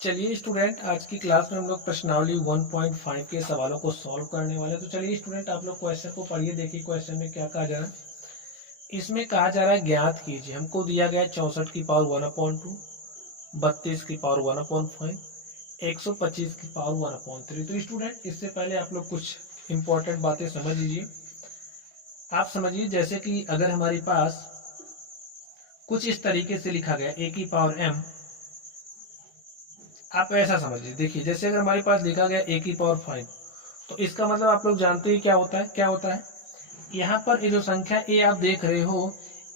चलिए स्टूडेंट, आज की क्लास में हम लोग प्रश्नावली 1.5 के सवालों को सॉल्व करने वाले हैं। तो चलिए स्टूडेंट, आप लोग क्वेश्चन को पढ़िए, देखिए क्वेश्चन में क्या कहा जा रहा है। इसमें कहा जा रहा है ज्ञात कीजिए। हमको दिया गया है 64 की पावर 1/2, 32 की पावर 1/5, 125 की पावर 1/3। तो स्टूडेंट, इससे पहले आप लोग कुछ इंपॉर्टेंट बातें समझ लीजिए। आप समझिए, जैसे कि अगर हमारे पास कुछ इस तरीके से लिखा गया a की पावर m, आप ऐसा समझिए। देखिए, जैसे अगर हमारे पास लिखा गया a की पावर 5, तो इसका मतलब आप लोग जानते हैं क्या होता है। क्या होता है, यहाँ पर ये जो संख्या a आप देख रहे हो,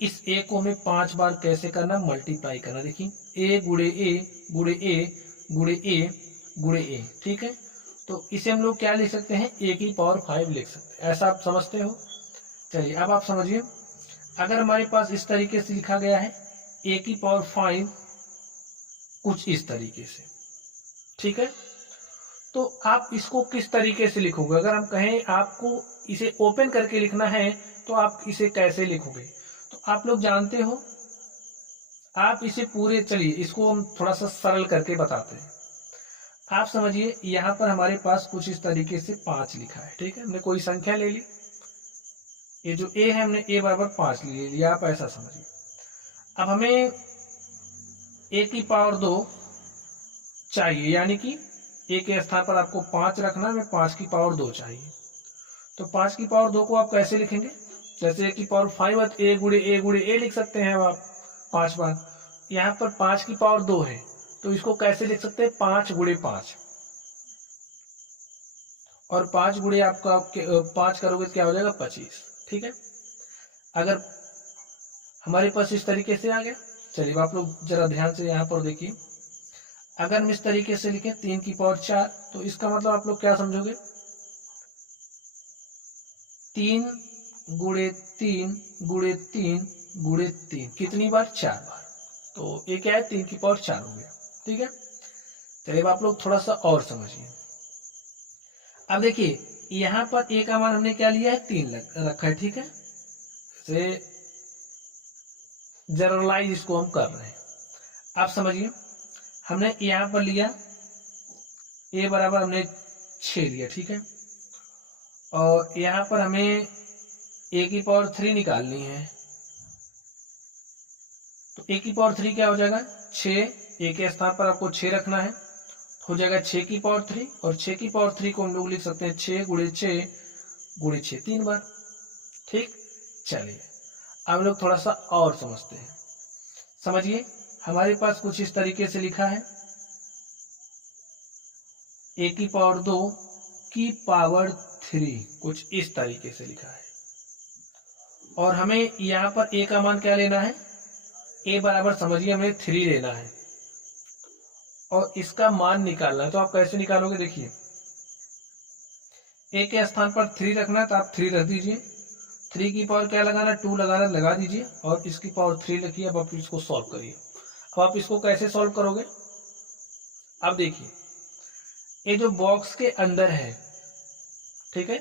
इस a को हमें 5 बार कैसे करना, मल्टीप्लाई करना। देखिए, a गुड़े a गुड़े a गुड़े a गुड़े a, ठीक है। तो इसे हम लोग क्या लिख सकते हैं, a की पावर 5 लिख सकते हैं। ऐसा आप समझते हो। चलिए अब आप समझिए, अगर हमारे पास इस तरीके से लिखा गया है a की पावर 5 कुछ इस तरीके से, ठीक है। तो आप इसको किस तरीके से लिखोगे। अगर हम कहें आपको इसे ओपन करके लिखना है, तो आप इसे कैसे लिखोगे। तो आप लोग जानते हो, आप इसे पूरे, चलिए इसको हम थोड़ा सा सरल करके बताते हैं। आप समझिए, यहाँ पर हमारे पास कुछ इस तरीके से 5 लिखा है, ठीक है। हमने कोई संख्या ले ली, ये जो a है हमने a बराबर 5 ले लिया। आप ऐसा समझिए। अब हमें a की पावर 2 चाहिए, यानी कि a के स्थान पर आपको 5 रखना है, 5 की पावर 2 चाहिए। तो 5 की पावर 2 को आप कैसे लिखेंगे, जैसे a की पावर 5 है, a गुड़े a लिख सकते हैं आप 5 बार। यहाँ पर 5 की पावर 2 है, तो इसको कैसे लिख सकते हैं, 5 गुड़े 5। और 5 गुड़े आपका 5 करोगे तो क्या हो जाएगा, 25, ठीक है। अगर हमारे पास इस तरीके से आ गया, चलिए आप लोग जरा ध्यान से यहाँ पर देखिए। अगर हम इस तरीके से लिखें 3 की पावर 4, तो इसका मतलब आप लोग क्या समझोगे, 3 गुड़े 3 गुड़े 3 गुड़े 3, कितनी बार, 4 बार। तो ये क्या है, 3 की पावर 4 हो गया, ठीक है। चलिए अब आप लोग थोड़ा सा और समझिए। अब देखिए, यहाँ पर a का मान हमने क्या लिया है, 3 रखा है, ठीक है। से जनरलाइज इसको हम कर रहे हैं। आप समझिए, हमने यहाँ पर लिया a बराबर हमने 6 लिया, ठीक है। और यहाँ पर हमें a की पावर 3 निकालनी है। तो a की पावर 3 क्या हो जाएगा, 6, a के स्थान पर आपको 6 रखना है, हो जाएगा 6 की पावर 3। और 6 की पावर 3 को हम लोग लिख सकते हैं 6 गुड़े 6 गुड़े 6, 3 बार, ठीक। चलिए अब लोग थोड़ा सा और समझते हैं। समझिए, हमारे पास कुछ इस तरीके से लिखा है, a की पावर 2 की पावर 3, कुछ इस तरीके से लिखा है। और हमें यहाँ पर a का मान क्या लेना है, a बराबर समझिए हमें 3 लेना है, और इसका मान निकालना है। तो आप कैसे निकालोगे, देखिए a के स्थान पर 3 रखना है, तो आप 3 रख दीजिए। 3 की पावर क्या लगाना, 2 लगाना, लगा दीजिए, और इसकी पावर 3 लिखिए। अब आप इसको सॉल्व करिए। अब आप इसको कैसे सॉल्व करोगे, अब देखिए, ये जो बॉक्स के अंदर है, ठीक है,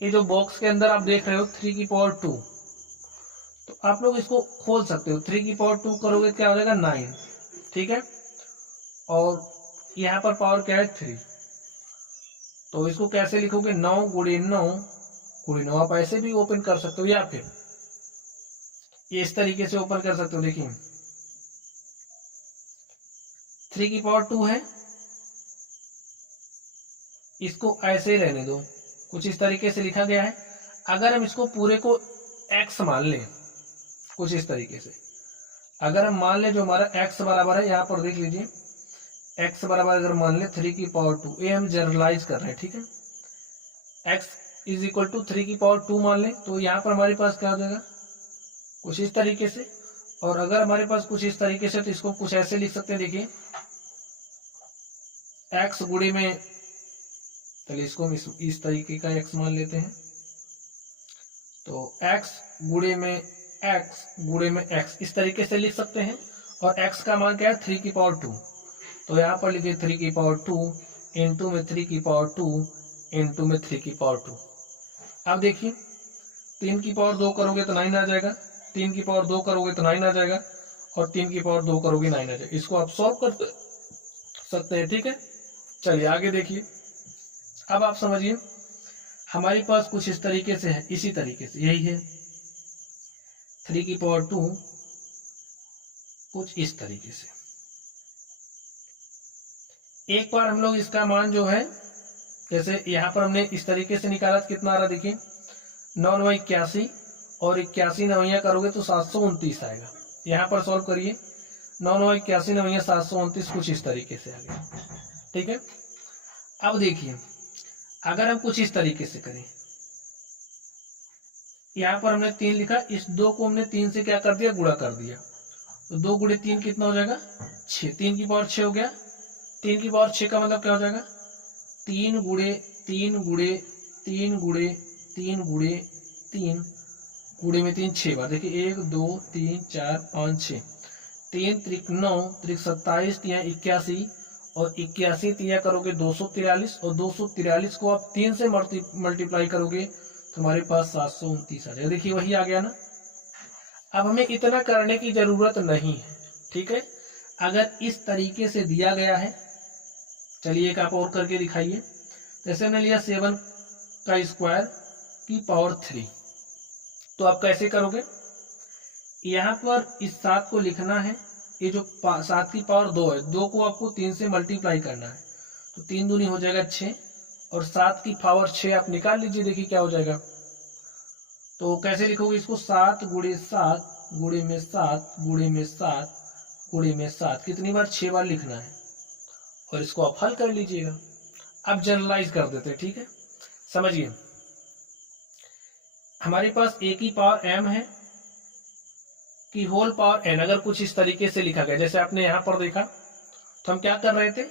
ये जो बॉक्स के अंदर आप देख रहे हो 3 की पावर 2, तो आप लोग इसको खोल सकते हो। 3 की पावर 2 करोगे क्या हो जाएगा, 9, ठीक है। और यहाँ पर पावर क्या है, 3, तो इसको कैसे लिखोगे, 9 गुड़े 9 गुड़े 9। आप ऐसे भी ओपन कर सकते हो, या फिर ये इस तरीके से ओपन कर सकते हो। देखिए, 3 की पावर 2 है, इसको ऐसे ही रहने दो, कुछ इस तरीके से लिखा गया है। अगर हम इसको पूरे को x मान लें, कुछ इस तरीके से अगर हम मान लें, जो हमारा x बराबर है, यहाँ पर देख लीजिए, x बराबर अगर मान लें 3 की पावर 2, ये हम जनरलाइज कर रहे हैं, ठीक है। x इज इक्वल टू 3 की पावर 2 मान लें, तो यहाँ पर हमारे पास क्या हो जाएगा, कुछ इस तरीके से। और अगर हमारे पास कुछ इस तरीके से, तो इसको कुछ ऐसे लिख सकते हैं। देखिए, x गुड़े में, चलिए इसको हम इस तरीके का x मान लेते हैं। तो x गुड़े में x गुड़े में x, इस तरीके से लिख सकते हैं। और x का मान क्या है, 3 की पावर 2, तो यहाँ पर लिखिए 3 की पावर 2 इंटू में 3 की पावर 2 इंटू में 3 की पावर 2। अब देखिए, 3 की पावर 2 करोगे तो 9 आ जाएगा, 3 की पावर 2 करोगे तो 9 आ जाएगा, और 3 की पावर 2 करोगे 9 आ जाएगा। इसको आप सॉल्व सकते हैं। ठीक है, चलिए आगे देखिए। अब आप समझिए हमारे पास कुछ इस तरीके से है, इसी तरीके से यही है 3 की पावर 2 कुछ इस तरीके से। एक बार हम लोग इसका मान जो है, जैसे यहाँ पर हमने इस तरीके से निकाला तो कितना आ रहा देखिए 9 9 81 और 81 नवैया करोगे तो 729 आएगा। यहाँ पर सॉल्व करिए 9 9 81 नवैया 729 कुछ इस तरीके से आ गया। ठीक है, अब देखिए अगर हम कुछ इस तरीके से करें, यहाँ पर हमने 3 लिखा, इस 2 को हमने 3 से क्या कर दिया, गुणा कर दिया, तो 2 गुणे 3 कितना हो जाएगा 6, 3 की पावर 6 हो गया। 3 की पावर 6 का मतलब क्या हो जाएगा 3 गुणे 3 गुणे 3 गुणे 3 गुणे 3 गुणे में 3 6 बार। देखिए 1 2 3 4 5 6, 3 त्रिक 9 त्रिक 27 तिया 81 और 81 तिया करोगे 243 और 243 को आप 3 से मल्टीप्लाई करोगे तो हमारे पास 729 आ जाएगा। देखिए वही आ गया ना। अब हमें इतना करने की जरूरत नहीं है। ठीक है, अगर इस तरीके से दिया गया है, चलिए एक आप और करके दिखाइए। जैसे हमने लिया 7 का स्क्वायर की पावर 3, तो आप कैसे करोगे, यहाँ पर इस 7 को लिखना है, ये जो 7 की पावर 2 है, 2 को आपको 3 से मल्टीप्लाई करना है, तो 3 दूनी हो जाएगा 6 और 7 की पावर 6 आप निकाल लीजिए। देखिए क्या हो जाएगा, तो कैसे लिखोगे इसको 7 गुणे 7 गुणे में 7 गुणे में 7 गुणे में 7, कितनी बार 6 बार लिखना है और इसको आप हल कर लीजिएगा। अब जनरलाइज कर देते हैं। ठीक है, समझिए हमारे पास a की पावर m है कि होल पावर n, अगर कुछ इस तरीके से लिखा गया, जैसे आपने यहां पर देखा, तो हम क्या कर रहे थे,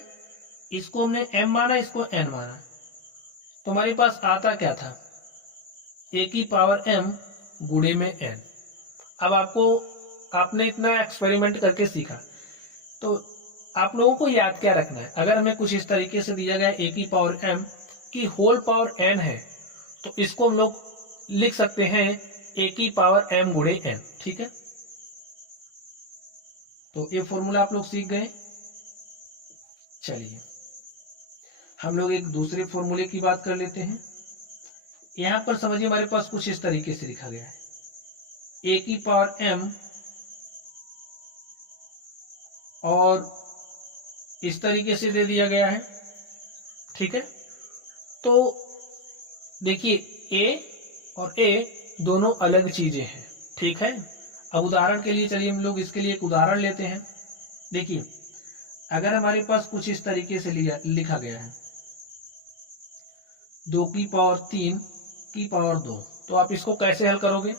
इसको हमने m माना, इसको n माना, तो हमारे पास आता क्या था a की पावर m गुणे में n। अब आपने इतना एक्सपेरिमेंट करके सीखा, तो आप लोगों को याद क्या रखना है, अगर हमें कुछ इस तरीके से दिया गया a की पावर m की होल पावर n है, तो इसको हम लोग लिख सकते हैं a की पावर m गुणे n। ठीक है, तो ये फॉर्मूला आप लोग सीख गए। चलिए हम लोग एक दूसरे फॉर्मूले की बात कर लेते हैं। यहां पर समझिए हमारे पास कुछ इस तरीके से लिखा गया है, a की पावर m और इस तरीके से दे दिया गया है। ठीक है, तो देखिए a और a दोनों अलग चीजें हैं। ठीक है, अब उदाहरण के लिए चलिए हम लोग इसके लिए एक उदाहरण लेते हैं। देखिए अगर हमारे पास कुछ इस तरीके से लिखा गया है 2 की पावर 3 की पावर 2, तो आप इसको कैसे हल करोगे।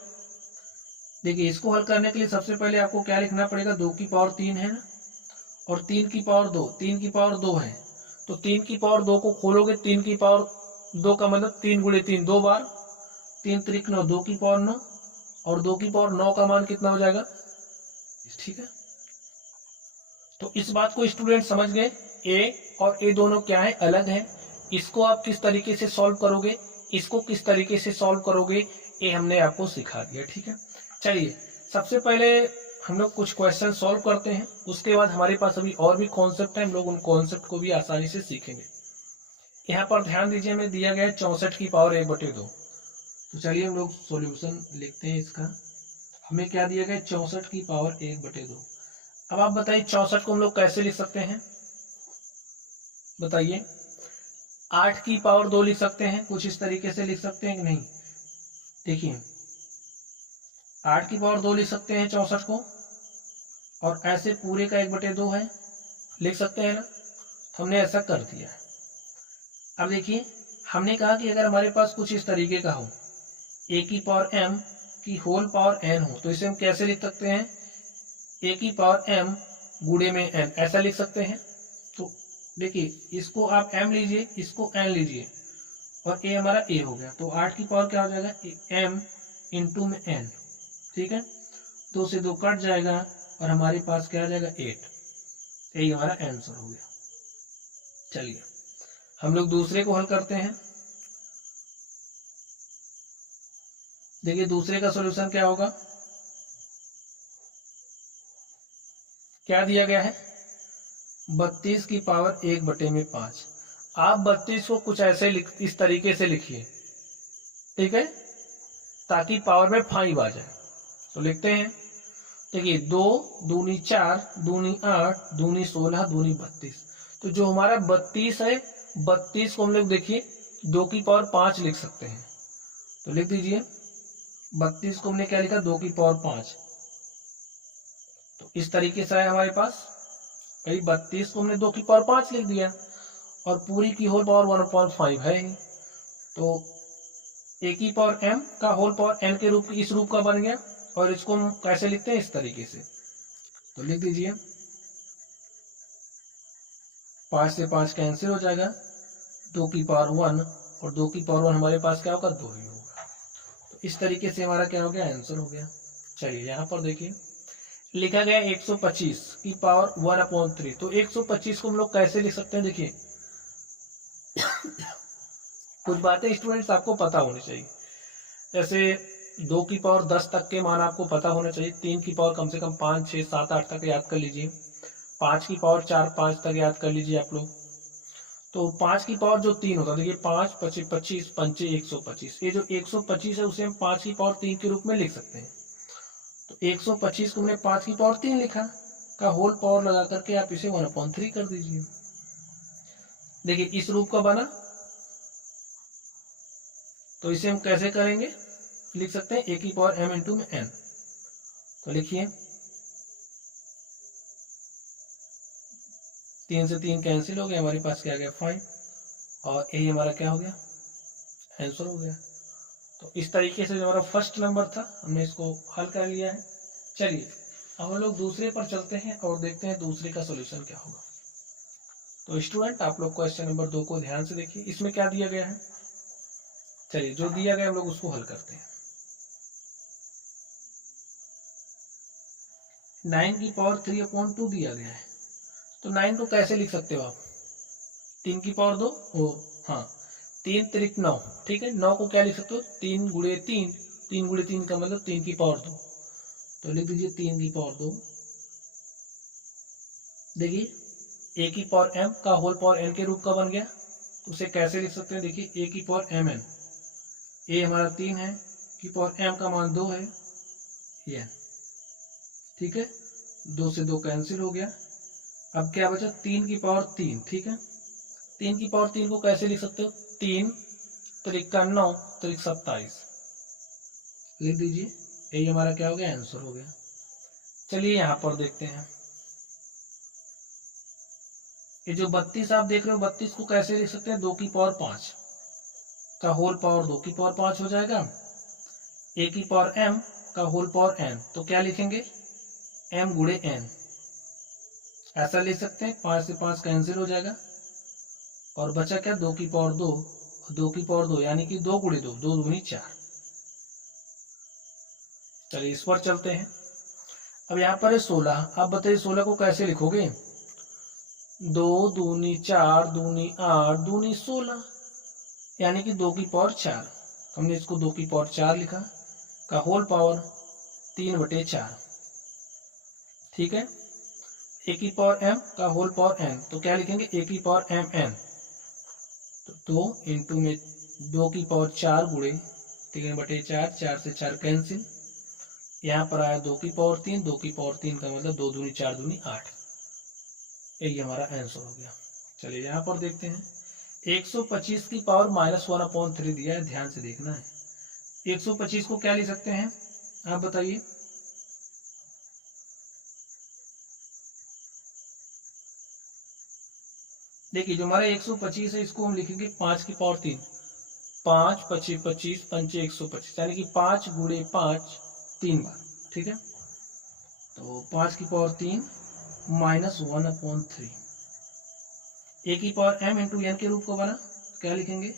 देखिए इसको हल करने के लिए सबसे पहले आपको क्या लिखना पड़ेगा, 2 की पावर 3 है और 3 की पावर 2, 3 की पावर 2 है, तो 3 की पावर 2 को खोलोगे, 3 की पावर 2 का मतलब 3 गुणे 3 2 बार, 3 त्रिक 9, 2 की पावर 9 और 2 की पावर 9 का मान कितना हो जाएगा। ठीक है, तो इस बात को स्टूडेंट समझ गए, a और a दोनों क्या है, अलग है। इसको आप किस तरीके से सॉल्व करोगे, इसको किस तरीके से सॉल्व करोगे, ये हमने आपको सिखा दिया। ठीक है, चलिए सबसे पहले हम लोग कुछ क्वेश्चन सॉल्व करते हैं, उसके बाद हमारे पास अभी और भी कॉन्सेप्ट है, हम लोग उन कॉन्सेप्ट को भी आसानी से सीखेंगे। यहाँ पर ध्यान दीजिए हमें दिया गया है 64 की पावर 1/2, तो चलिए हम लोग सॉल्यूशन लिखते हैं इसका। हमें क्या दिया गया, 64 की पावर 1/2। अब आप बताइए 64 को हम लोग कैसे लिख सकते हैं, बताइए। 8 की पावर 2 लिख सकते हैं, कुछ इस तरीके से लिख सकते हैं कि नहीं। देखिए 8 की पावर 2 लिख सकते हैं 64 को, और ऐसे पूरे का 1/2 है, लिख सकते हैं ना, तो हमने ऐसा कर दिया। अब देखिए हमने कहा कि अगर हमारे पास कुछ इस तरीके का हो, a की पावर m की होल पावर n हो, तो इसे हम कैसे लिख सकते हैं, a की पावर m गुणे में n, ऐसा लिख सकते हैं। तो देखिए इसको आप m लीजिए, इसको n लीजिए, और a हमारा a हो गया, तो 8 की पावर क्या हो जाएगा, m इंटू में n। ठीक है, 2 से 2 कट जाएगा और हमारे पास क्या आ जाएगा 8, यही हमारा आंसर हो गया। चलिए हम लोग दूसरे को हल करते हैं। देखिए दूसरे का सॉल्यूशन क्या होगा, क्या दिया गया है, 32 की पावर 1/5। आप 32 को कुछ ऐसे इस तरीके से लिखिए, ठीक है, ताकि पावर में 5 आ जाए। तो लिखते हैं, देखिए 2 दूनी 4 दूनी 8 दूनी 16 दूनी 32। तो जो हमारा 32 है, 32 को हम लोग देखिए 2 की पावर 5 लिख सकते हैं। तो लिख दीजिए 32 को हमने क्या लिखा, 2 की पावर 5। तो इस तरीके से है हमारे पास, भाई 32 को हमने 2 की पावर 5 लिख दिया और पूरी की होल पावर 1/5 है ही। तो a की पावर m का होल पावर n के रूप इस रूप का बन गया। और इसको हम कैसे लिखते हैं, इस तरीके से। तो लिख दीजिए 5 से 5 कैंसिल हो जाएगा, 2 की पावर 1 और 2 की पावर 1 हमारे पास क्या होगा, 2 ही होगा। तो इस तरीके से हमारा क्या हो गया, आंसर हो गया। चलिए यहाँ पर देखिए लिखा गया 125 की पावर 1/3। तो 125 को हम लोग कैसे लिख सकते हैं, देखिए कुछ बातें स्टूडेंट्स आपको पता होनी चाहिए। जैसे 2 की पावर 10 तक के मान आपको पता होना चाहिए। 3 की पावर कम से कम 5 6 7 8 तक याद कर लीजिए। 5 की पावर 4 5 तक याद कर लीजिए आप लोग। तो 5 की पावर जो 3 होता है, देखिए 5 25 25 पंचे 125। ये जो 125 है उसे हम 5 की पावर 3 के रूप में लिख सकते हैं। तो 125 को हमने 5 की पावर 3 लिखा, का होल पावर लगा करके आप इसे 1/3 कर दीजिए। देखिए इस रूप का बना। तो इसे हम कैसे करेंगे, लिख सकते हैं a की पावर m इंटू में n। तो लिखिए 3 से 3 कैंसिल हो गया, हमारे पास क्या आ गया 5 और a हमारा क्या हो गया, आंसर हो गया। तो इस तरीके से जो हमारा फर्स्ट नंबर था हमने इसको हल कर लिया है। चलिए अब हम लोग दूसरे पर चलते हैं और देखते हैं दूसरे का सोल्यूशन क्या होगा। तो स्टूडेंट आप लोग क्वेश्चन नंबर 2 को ध्यान से देखिए, इसमें क्या दिया गया है। चलिए जो दिया गया हम लोग उसको हल करते हैं। 9 की पावर 3/2 दिया गया है। तो 9 को कैसे लिख सकते हो आप, 3 की पावर 2 हो, हाँ 3 त्रिक 9, ठीक है। 9 को क्या लिख सकते हो, 3 गुणे 3, 3 गुणे 3 का मतलब 3 की पावर 2। तो लिख दीजिए 3 की पावर 2। देखिए a की पावर m का होल पावर n के रूप का बन गया। तो उसे कैसे लिख सकते हैं, देखिए a की पावर mn, a हमारा 3 है, की पावर m का मान 2 है, n, ठीक है। 2 से 2 कैंसिल हो गया। अब क्या बचा, 3 की पावर 3, ठीक है। 3 की पावर 3 को कैसे लिख सकते हो, 3 त्रिक 9 त्रिक 27, लिख दीजिए। यही हमारा क्या हो गया, आंसर हो गया। चलिए यहाँ पर देखते हैं, ये जो 32 आप देख रहे हो, 32 को कैसे लिख सकते हैं, 2 की पावर 5 का होल पावर 2 की पावर 5 हो जाएगा। a की पावर m का होल पावर n, तो क्या लिखेंगे, m गुणे n, ऐसा लिख सकते हैं। 5 से 5 कैंसिल हो जाएगा और बचा क्या, 2 की पावर 2 और 2 की पावर 2 यानी कि 2 गुणे 2, 2 दूनी 4। चलिए इस पर चलते हैं। अब यहाँ पर है 16। आप बताइए 16 को कैसे लिखोगे, 2 दूनी 4 दूनी 8 दूनी 16 यानी कि 2 की पावर 4। हमने इसको 2 की पावर 4 लिखा, का होल पावर 3/4, ठीक है। a की पावर m का होल पावर n, तो क्या लिखेंगे, a की पावर m n। तो 2 इंटू में 2 की पावर 4 गुणे 3/4, 4 से 4 कैंसिल, यहाँ पर आया 2 की पावर 3, 2 की पावर 3 का मतलब 2 दूनी 4 दूनी 8, यही हमारा आंसर हो गया। चलिए यहाँ पर देखते हैं, 125 की पावर -1/3 दिया है, ध्यान से देखना है। 125 को क्या लिख सकते हैं, आप बताइए। देखिए जो हमारा 125 है इसको हम लिखेंगे 5 की पावर 3, 5 25 25 पंचे 125 यानी कि 5 गुणे 5 3 बार, ठीक है। तो 5 की पावर 3 -1/3, a की पावर m इंटू n के रूप को बना, क्या लिखेंगे,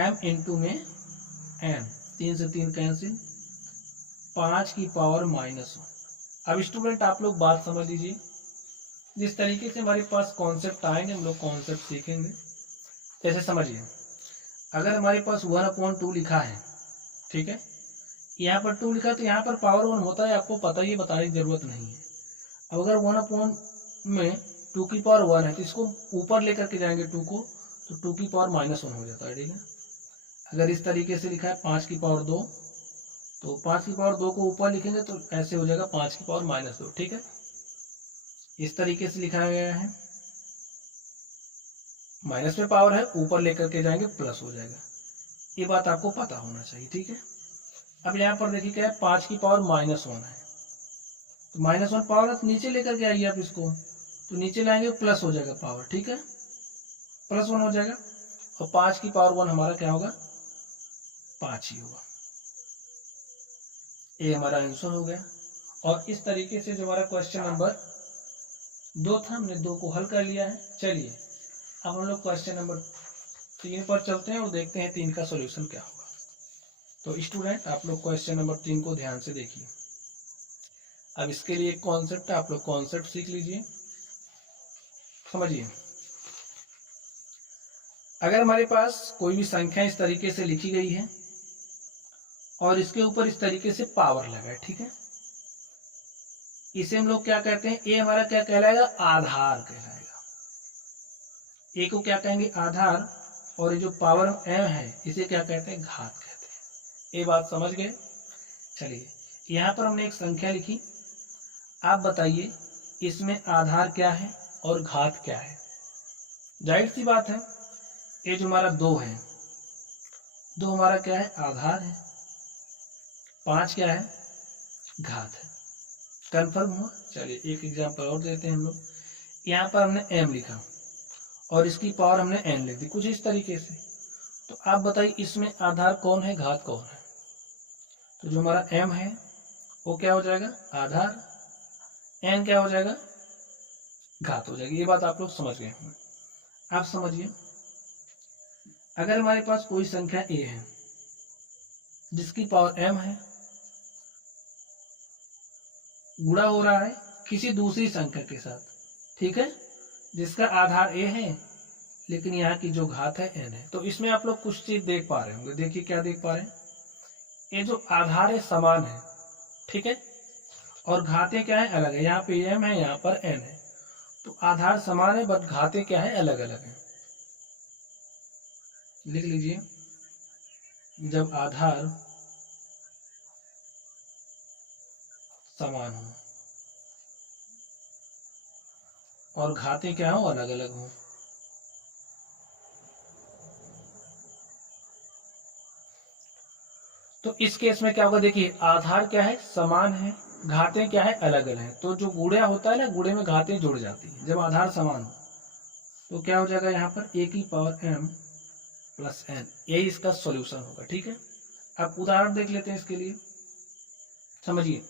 m इंटू में n, 3 से 3 कैंसिल, 5 की पावर -1। अब स्टूडेंट आप लोग बात समझ लीजिए, जिस तरीके से हमारे पास कॉन्सेप्ट आएंगे हम लोग कॉन्सेप्ट सीखेंगे। जैसे समझिए, अगर हमारे पास 1/2 लिखा है, ठीक है, यहाँ पर 2 लिखा तो यहाँ पर पावर 1 होता है, आपको पता ही, बताने की जरूरत नहीं है। अब अगर 1 में 2 की पावर 1 है तो इसको ऊपर लेकर के जाएंगे 2 को, तो 2 की पावर -1 हो जाता है, ठीक है। अगर इस तरीके से लिखा है 5 की पावर 2, तो 5 की पावर 2 को ऊपर लिखेंगे तो ऐसे हो जाएगा 5 की पावर -2, ठीक है। इस तरीके से लिखा गया है, माइनस में पावर है, ऊपर लेकर के जाएंगे प्लस हो जाएगा। ये बात आपको पता होना चाहिए, ठीक है। अब यहाँ पर देखिए क्या है, 5 की पावर -1 है, तो -1 पावर है तो नीचे लेकर के आइए आप इसको, तो नीचे लाएंगे प्लस हो जाएगा पावर, ठीक है, +1 हो जाएगा। और 5 की पावर 1 हमारा क्या होगा, 5 ही होगा। ये हमारा आंसर हो गया। और इस तरीके से जो हमारा क्वेश्चन नंबर 2 था, हमने 2 को हल कर लिया है। चलिए अब हम लोग क्वेश्चन नंबर 3 पर चलते हैं और देखते हैं 3 का सॉल्यूशन क्या होगा। तो स्टूडेंट आप लोग क्वेश्चन नंबर 3 को ध्यान से देखिए। अब इसके लिए एक कॉन्सेप्ट है, आप लोग कॉन्सेप्ट सीख लीजिए, समझिए। अगर हमारे पास कोई भी संख्या इस तरीके से लिखी गई है और इसके ऊपर इस तरीके से पावर लगा है, ठीक है, इसे हम लोग क्या कहते हैं, ये हमारा क्या कहलाएगा, आधार कहलाएगा। ए को क्या कहेंगे, आधार, और ये जो पावर m है इसे क्या कहते हैं, घात कहते हैं। ये बात समझ गए। चलिए यहाँ पर हमने एक संख्या लिखी, आप बताइए इसमें आधार क्या है और घात क्या है। जाहिर सी बात है, ये जो हमारा 2 है, 2 हमारा क्या है, आधार है, 5 क्या है, घात है। कंफर्म हुआ। चलिए एक एग्जांपल और देते हैं हम लोग। यहाँ पर हमने m लिखा और इसकी पावर हमने n लिख दी, कुछ इस तरीके से। तो आप बताइए इसमें आधार कौन है, घात कौन है। तो जो हमारा m है वो क्या हो जाएगा, आधार, n क्या हो जाएगा, घात हो जाएगी। ये बात आप लोग समझ गए होंगे। आप समझिए, अगर हमारे पास कोई संख्या a है जिसकी पावर m है, गुणा हो रहा है किसी दूसरी संख्या के साथ, ठीक है, जिसका आधार a है लेकिन यहाँ की जो घात है n है, तो इसमें आप लोग कुछ चीज देख पा रहे होंगे। देखिए क्या देख पा रहे हैं, ये जो आधार है समान है, ठीक है, और घातें क्या है, अलग है। यहाँ पे m है, यहाँ पर n है, तो आधार समान है बट घातें क्या है, अलग अलग है। लिख लीजिए, जब आधार समान हो और घातें क्या हो, अलग अलग हो, तो इस केस में क्या होगा, देखिए आधार क्या है, समान है, घातें क्या है, अलग अलग है। तो जो गुणा होता है ना, गुणे में घातें जुड़ जाती है। जब आधार समान हो तो क्या हो जाएगा, यहाँ पर a की पावर m प्लस n, यही इसका सॉल्यूशन होगा, ठीक है। अब उदाहरण देख लेते हैं इसके लिए, समझिए।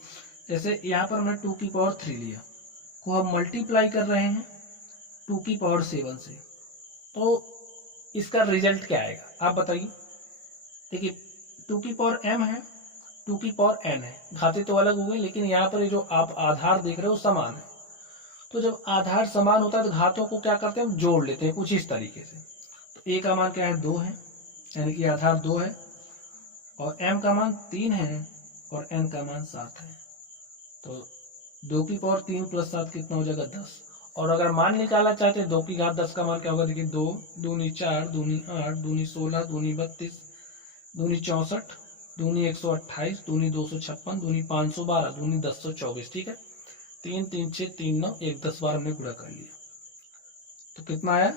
जैसे यहाँ पर हमने 2 की पावर 3 लिया, को हम मल्टीप्लाई कर रहे हैं 2 की पावर 7 से, तो इसका रिजल्ट क्या आएगा, आप बताइए। देखिए 2 की पावर m है, 2 की पावर n है, घाते तो अलग हो गए, लेकिन यहाँ पर जो आप आधार देख रहे हो समान है। तो जब आधार समान होता है तो घातों को क्या करते हैं, हम जोड़ लेते हैं कुछ इस तरीके से। तो a का मान क्या है, 2 है, यानी कि आधार 2 है, और m का मान 3 है और n का मान 7 है। तो 2 की पावर 3 प्लस 7 कितना हो जाएगा, 10। और अगर मान निकालना चाहते हैं 2 की घात 10 का मान क्या होगा, देखिए 2 दूनी 4 दूनी 8 दूनी 16 दूनी 32 दूनी 64 दूनी 128 दूनी 256 दूनी 512 दूनी 1024, ठीक है। 3 3 6 3 9 1 10 बार हमने गुणा कर लिया, तो कितना आया,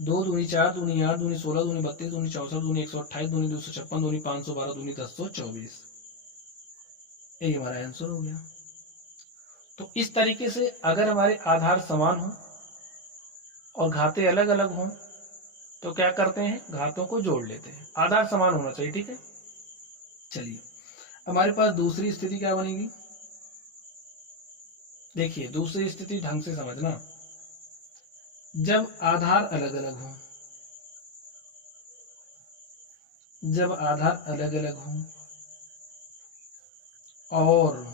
2 दूनी 4 दूनी 8 दूनी 16 दूनी 32 दूनी 64 दूनी 128 दूनी 256 दूनी 512 दूनी 1024, यही हमारा आंसर हो गया। तो इस तरीके से अगर हमारे आधार समान हो और घातें अलग अलग हों तो क्या करते हैं, घातों को जोड़ लेते हैं। आधार समान होना चाहिए, ठीक है। चलिए हमारे पास दूसरी स्थिति क्या बनेगी, देखिए दूसरी स्थिति ढंग से समझना। जब आधार अलग अलग हो, जब आधार अलग अलग हो और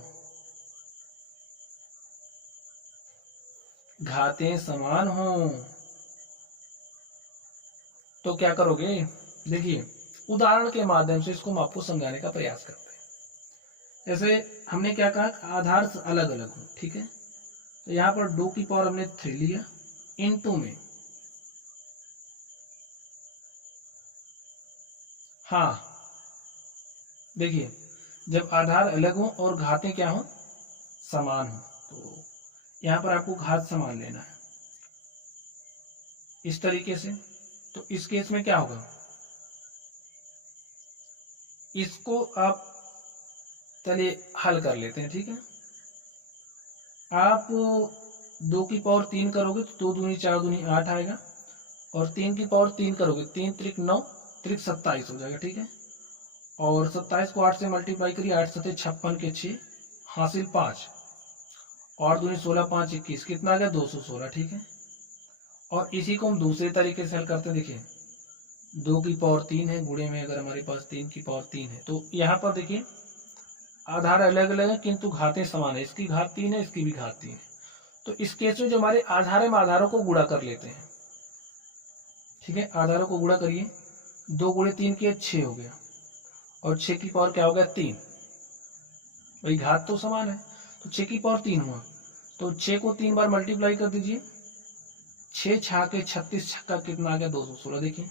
घातें समान हो तो क्या करोगे, देखिए उदाहरण के माध्यम से इसको हम आपको समझाने का प्रयास करते हैं। जैसे हमने क्या कहा, आधार अलग अलग हो, ठीक है। तो यहाँ पर 2 की पावर हमने 3 लिया, इनटू में, हाँ देखिए जब आधार अलग हो और घातें क्या हो, समान हो, तो यहाँ पर आपको घात समान लेना है इस तरीके से। तो इस केस में क्या होगा, इसको आप चलिए हल कर लेते हैं, ठीक है। आप 2 की पावर 3 करोगे तो 2 दूनी 4 दूनी 8 आएगा, और 3 की पावर 3 करोगे, 3 त्रिक 9 त्रिक 27 हो जाएगा, ठीक है। और 27 को 8 से मल्टीप्लाई करिए, 8 सते 56 के 6 हासिल 5, और दूनी 16 5 21, कितना आ गया 216, ठीक है। और इसी को हम दूसरे तरीके से हल करते हैं। देखिए 2 की पावर 3 है, गुणे में अगर हमारे पास 3 की पावर 3 है, तो यहाँ पर देखिए आधार अलग अलग है किंतु घातें समान है, इसकी घात 3 है, इसकी भी घात 3 है। तो इस केस में जो हमारे आधार है, हम आधारों को गुणा कर लेते हैं, ठीक है। आधारों को गुणा करिए, 2 गुणे 3 के 6 हो गया, और 6 की पावर क्या हो गया 3, भाई घात तो समान है, तो 6 की पावर 3 हुआ, तो 6 को 3 बार मल्टीप्लाई कर दीजिए, 6 छा के 36 छक्का कितना आ गया 216। देखिए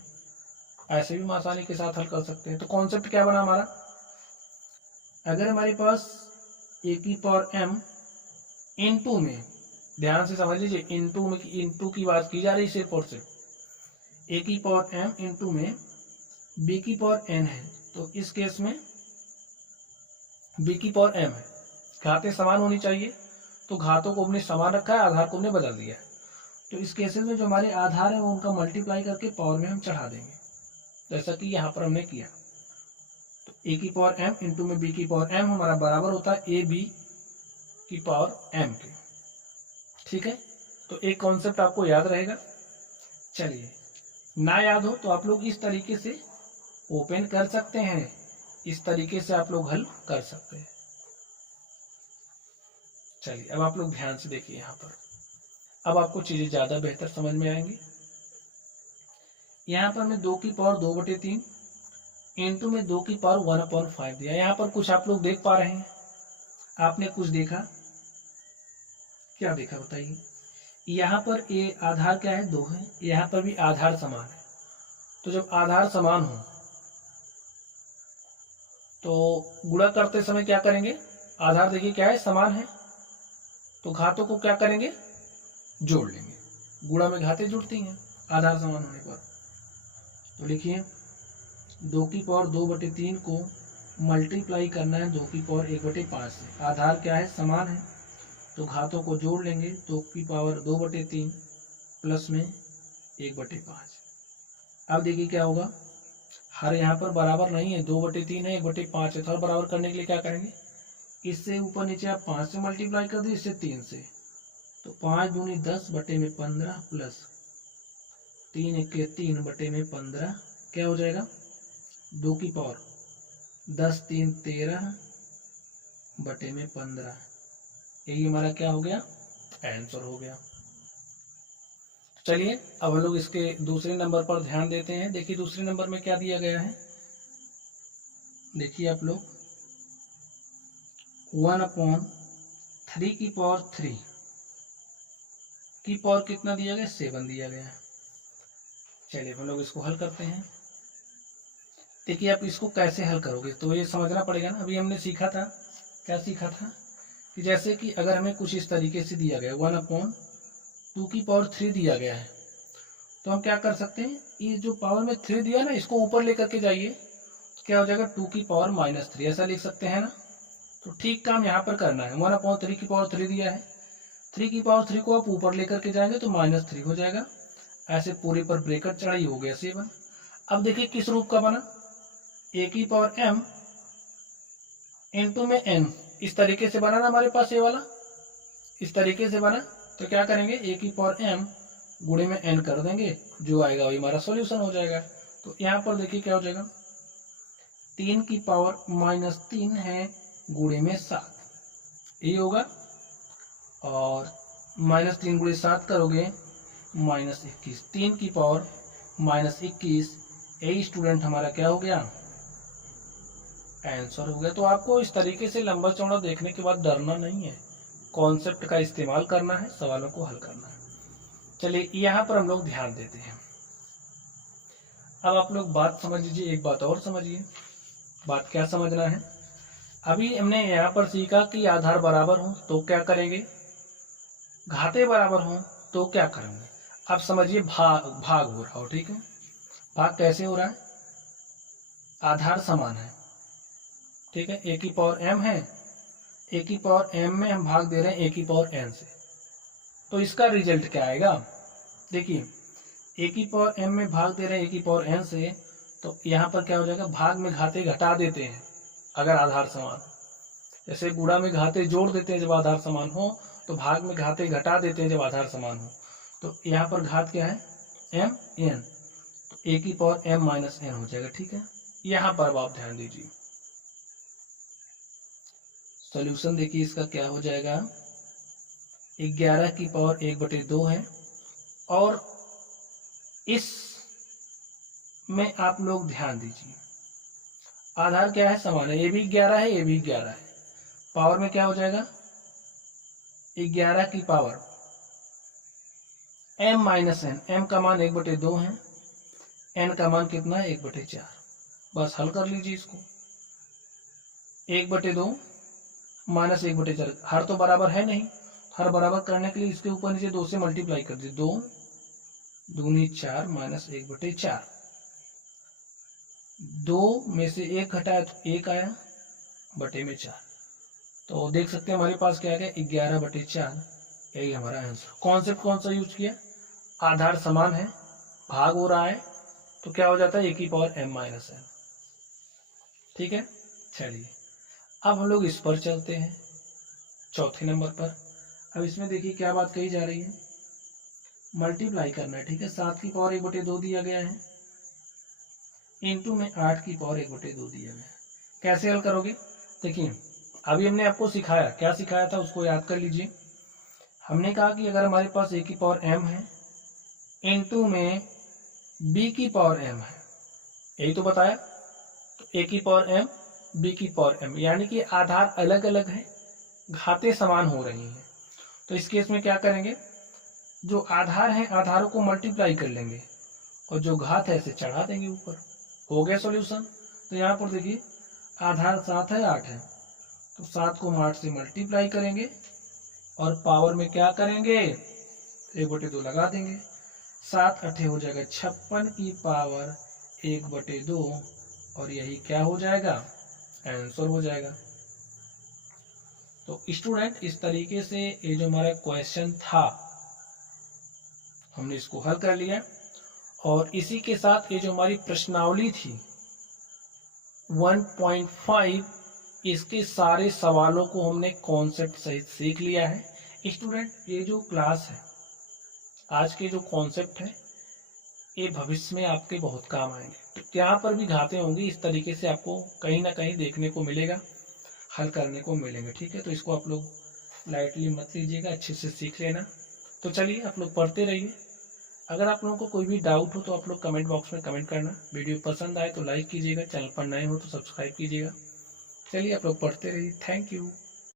ऐसे भी हम आसानी के साथ हल कर सकते हैं। तो कॉन्सेप्ट क्या बना हमारा, अगर हमारे पास a की पावर m इनटू में, ध्यान से समझ लीजिए, इनटू की बात की जा रही सिर्फ और सिर्फ, a की पावर m इनटू में b की पावर n है, तो इस केस में b की पावर m है, घातें समान होनी चाहिए, तो घातों को हमने समान रखा है, आधार को हमने बदल दिया है। तो इस केसेस में जो हमारे आधार है वो उनका मल्टीप्लाई करके पावर में हम चढ़ा देंगे, जैसा कि यहाँ पर हमने किया। तो a की पावर m इंटू में b की पावर m हमारा बराबर होता है a b की पावर m के, ठीक है। तो एक कॉन्सेप्ट आपको याद रहेगा। चलिए ना याद हो तो आप लोग इस तरीके से ओपन कर सकते हैं, इस तरीके से आप लोग हल कर सकते हैं। चलिए अब आप लोग ध्यान से देखिए, यहाँ पर अब आपको चीजें ज्यादा बेहतर समझ में आएंगी। यहाँ पर मैं 2 की पावर 2/3 इंटू में 2 की पावर 1/5 दिया। यहाँ पर कुछ आप लोग देख पा रहे हैं, आपने कुछ देखा, क्या देखा बताइए। यहाँ पर ये आधार क्या है 2 है, यहाँ पर भी आधार समान है। तो जब आधार समान हो तो गुणा करते समय क्या करेंगे, आधार देखिए क्या है समान है, तो घातों को क्या करेंगे जोड़ लेंगे, गुणा में घातें जुड़ती हैं आधार समान होने पर। तो लिखिए 2 की पावर 2/3 को मल्टीप्लाई करना है 2 की पावर 1/5 से, आधार क्या है समान है, तो घातों को जोड़ लेंगे, 2 की पावर 2/3 प्लस में 1/5। अब देखिए क्या होगा, हर यहाँ पर बराबर नहीं है, 2/3 है 1/5 है, तो हर बराबर करने के लिए क्या करेंगे, इससे ऊपर नीचे आप 5 से मल्टीप्लाई कर दिए, इससे 3 से, तो 5 दूनी 10/15 प्लस 3 1 3/15 क्या हो जाएगा 2 की पावर 10 3 13/15। यही हमारा क्या हो गया आंसर हो गया। चलिए अब हम लोग इसके दूसरे नंबर पर ध्यान देते हैं। देखिए दूसरे नंबर में क्या दिया गया है, देखिए आप लोग 1/3 की पावर 3 की पावर कितना दिया गया 7 दिया गया है। चलिए हम लोग इसको हल करते हैं। देखिए आप इसको कैसे हल करोगे तो ये समझना पड़ेगा ना। अभी हमने सीखा था, क्या सीखा था कि जैसे कि अगर हमें कुछ इस तरीके से दिया गया 1/2 की पावर 3 दिया गया है, तो हम क्या कर सकते हैं, ये जो पावर में 3 दिया ना इसको ऊपर लेकर के जाइए, क्या हो जाएगा 2 की पावर -3, ऐसा लिख सकते हैं ना। तो ठीक काम यहाँ पर करना है, 1/3 की पावर 3 दिया है, 3 की पावर 3 को आप ऊपर लेकर के जाएंगे तो -3 हो जाएगा, ऐसे पूरे पर ब्रेकेट चढ़ाई हो गया 7। अब देखिए किस रूप का बना, a की पावर m इंटू में n, इस तरीके से बना ना हमारे पास ये वाला, इस तरीके से बना। तो क्या करेंगे a की पावर m गुणे में n कर देंगे, जो आएगा वही हमारा सॉल्यूशन हो जाएगा। तो यहाँ पर देखिए क्या हो जाएगा, 3 की पावर -3 है गुणे में 7, ये होगा, और -3 गुणे 7 करोगे -21, 3 की पावर -21, यही स्टूडेंट हमारा क्या हो गया आंसर हो गया। तो आपको इस तरीके से लंबा चौड़ा देखने के बाद डरना नहीं है, कॉन्सेप्ट का इस्तेमाल करना है, सवालों को हल करना है। चलिए यहाँ पर हम लोग ध्यान देते हैं। अब आप लोग बात समझ लीजिए, एक बात और समझिए। बात क्या समझना है, अभी हमने यहाँ पर सीखा कि आधार बराबर हो तो क्या करेंगे, घाते बराबर हो तो क्या करेंगे। अब समझिए भाग हो रहा हो, ठीक है। भाग कैसे हो रहा है, आधार समान है, ठीक है, a की पावर m है, a की पावर m में हम भाग दे रहे हैं a की पावर n से। तो इसका रिजल्ट क्या आएगा, देखिए a की पावर m में भाग दे रहे हैं a की पावर n से, तो यहाँ पर क्या हो जाएगा, भाग में घाते घटा देते हैं अगर आधार समान हो। जैसे गुणा में घाते जोड़ देते हैं जब आधार समान हो, तो भाग में घाते घटा देते हैं जब आधार समान हो। तो यहाँ पर घात क्या है, m n, तो a की पावर m माइनस n हो जाएगा, ठीक है। यहाँ पर अब आप ध्यान दीजिए, सॉल्यूशन देखिए इसका क्या हो जाएगा, 11 की पावर 1/2 है, और इस में आप लोग ध्यान दीजिए, आधार क्या है, समान है, ये भी 11 है, ये भी 11 है। पावर में क्या हो जाएगा, 11 की power m minus n, m का मान 1/2 है, n का मान कितना है, 1/4। बस हल कर लीजिए इसको, 1/2 माइनस 1/4, हर तो बराबर है नहीं, हर बराबर करने के लिए इसके ऊपर नीचे 2 से मल्टीप्लाई कर दीजिए, 2 दूनी 4 माइनस 1/4, 2 में से 1 घटाया तो 1 आया, बटे में 4। तो देख सकते हैं हमारे पास क्या आ गया, 11/4, यही हमारा आंसर। कॉन्सेप्ट कौन सा यूज किया, आधार समान है, भाग हो रहा है, तो क्या हो जाता है, a की पावर m माइनस n, ठीक है। चलिए अब हम लोग इस पर चलते हैं, चौथे नंबर पर। अब इसमें देखिए क्या बात कही जा रही है, मल्टीप्लाई करना है, ठीक है। 7 की पावर 1/2 दिया गया है, इंटू में 8 की पावर 1/2 दिया गया है। कैसे हल करोगे, देखिए अभी हमने आपको सिखाया, क्या सिखाया था उसको याद कर लीजिए। हमने कहा कि अगर हमारे पास a की पावर m है, इंटू में b की पावर m है, यही तो बताया, तो a की पावर m b की पावर m, यानी कि आधार अलग अलग है, घाते समान हो रही हैं। तो इस केस में क्या करेंगे, जो आधार है आधारों को मल्टीप्लाई कर लेंगे, और जो घात है इसे चढ़ा देंगे ऊपर। हो गया सॉल्यूशन। तो यहाँ पर देखिए आधार 7 है, 8 है, तो 7 को हम 8 से मल्टीप्लाई करेंगे, और पावर में क्या करेंगे, 1/2 लगा देंगे, 7 8 हो जाएगा 56 की पावर 1/2, और यही क्या हो जाएगा, आंसर हो जाएगा। तो स्टूडेंट इस तरीके से ये जो हमारा क्वेश्चन था हमने इसको हल कर लिया, और इसी के साथ ये जो हमारी प्रश्नावली थी 1.5, इसके सारे सवालों को हमने कॉन्सेप्ट सहित सीख लिया है। स्टूडेंट ये जो क्लास है, आज के जो कॉन्सेप्ट है, ये भविष्य में आपके बहुत काम आएंगे। तो यहाँ पर भी घाते होंगी, इस तरीके से आपको कहीं ना कहीं देखने को मिलेगा, हल करने को मिलेंगे, ठीक है। तो इसको आप लोग लाइटली मत लीजिएगा, अच्छे से सीख लेना। तो चलिए आप लोग पढ़ते रहिए। अगर आप लोगों को कोई भी डाउट हो तो आप लोग कमेंट बॉक्स में कमेंट करना। वीडियो पसंद आए तो लाइक कीजिएगा, चैनल पर नए हो तो सब्सक्राइब कीजिएगा। चलिए आप लोग पढ़ते रहिए। Thank you.